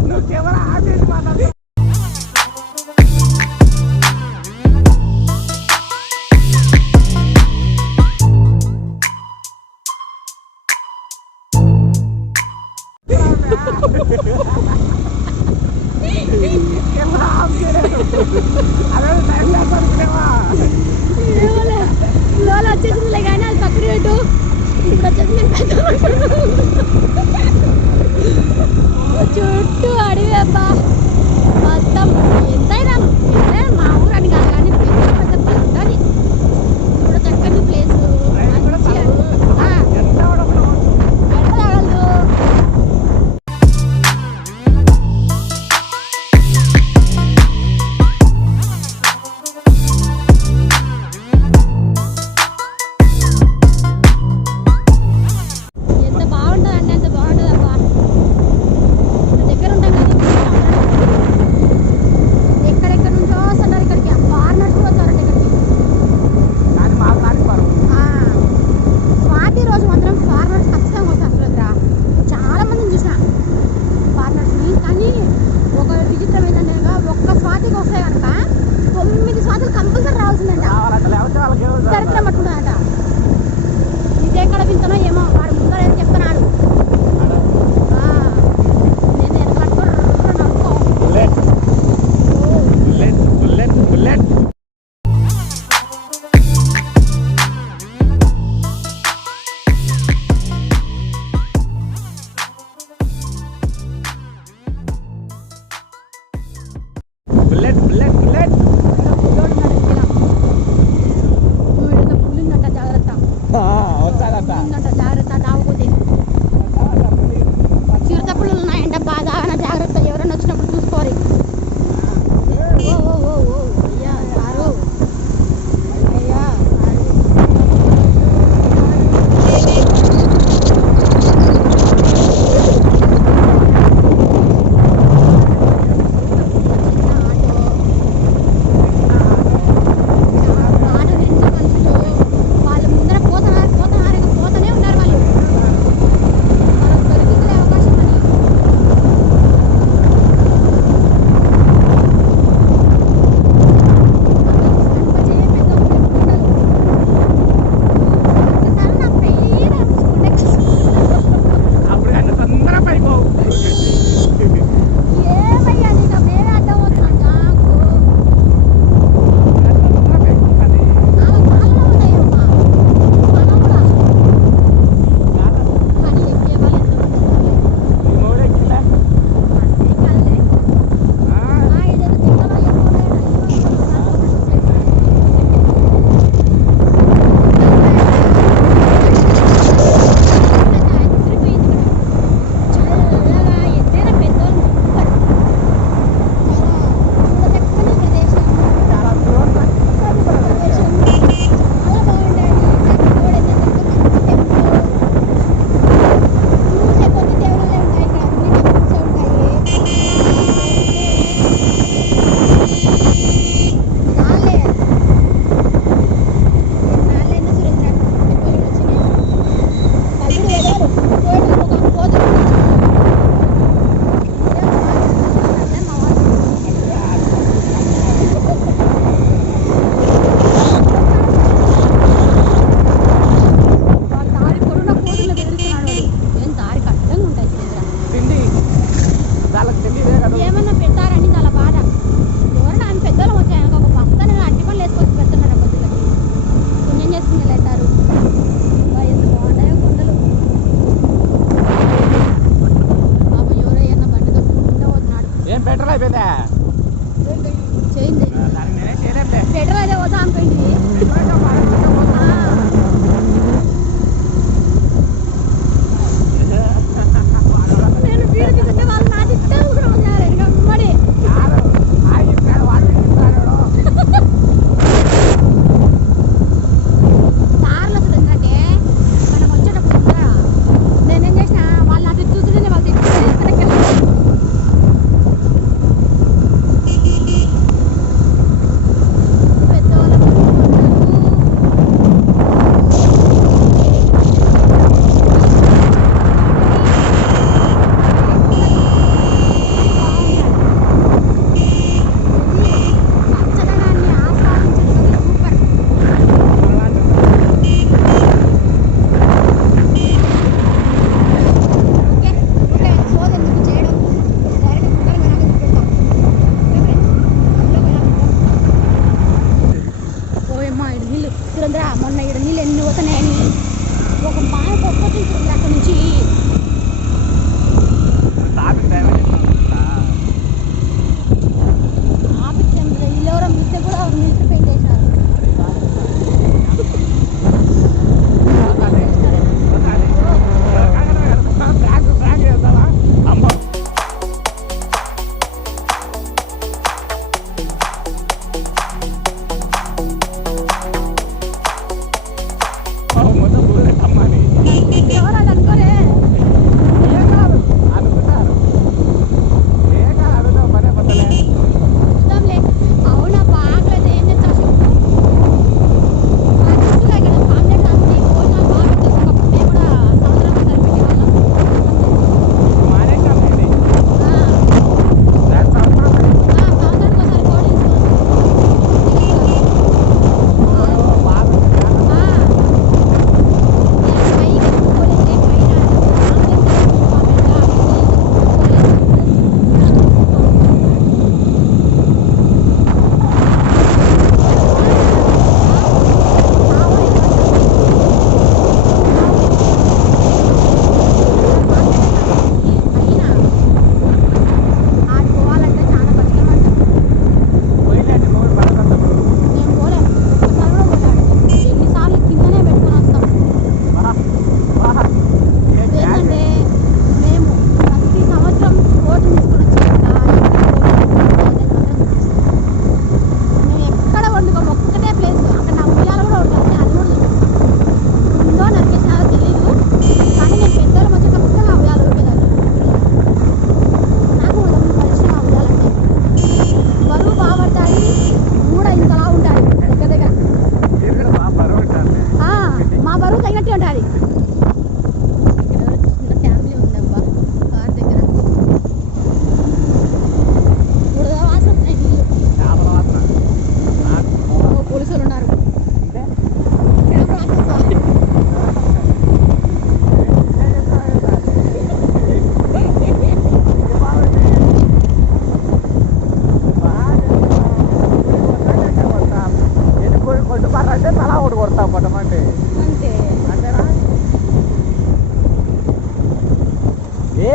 నువ్వు కెమెరా ఆపేసి మాట్లాడుతున్నావు లోల వచ్చేసిందిలే కానీ అది పక్కన పెట్టు. ఇప్పుడు వచ్చేసి నేను పెద్ద ചുട്ടു അടിവേപ്പാ.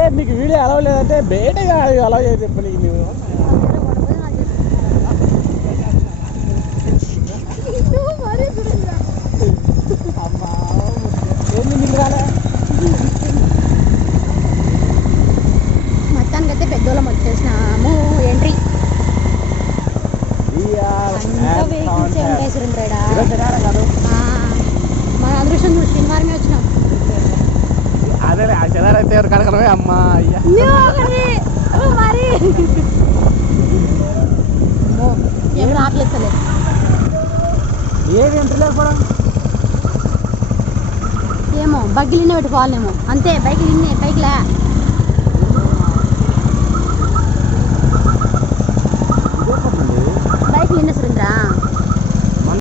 మీకు వీడియో అలవ్ లేదంటే బయటగా అలవ్ చేసి చెప్పు నీకు వచ్చేసినాము. మన అదృష్టం చూసి సినిమా వచ్చినాం. అదే అక్షరాలు అయితే ఎవరు కడగడమే అమ్మా అయ్యా. ఏమి రావట్లేదు ఏది ఎంట్రీ లేకపోవడం? ఏమో బగ్గిలు పెట్టి పోవాలేమో అంతే బైక్లు ఇన్నే బైక్లే బైక్లు ఇన్నే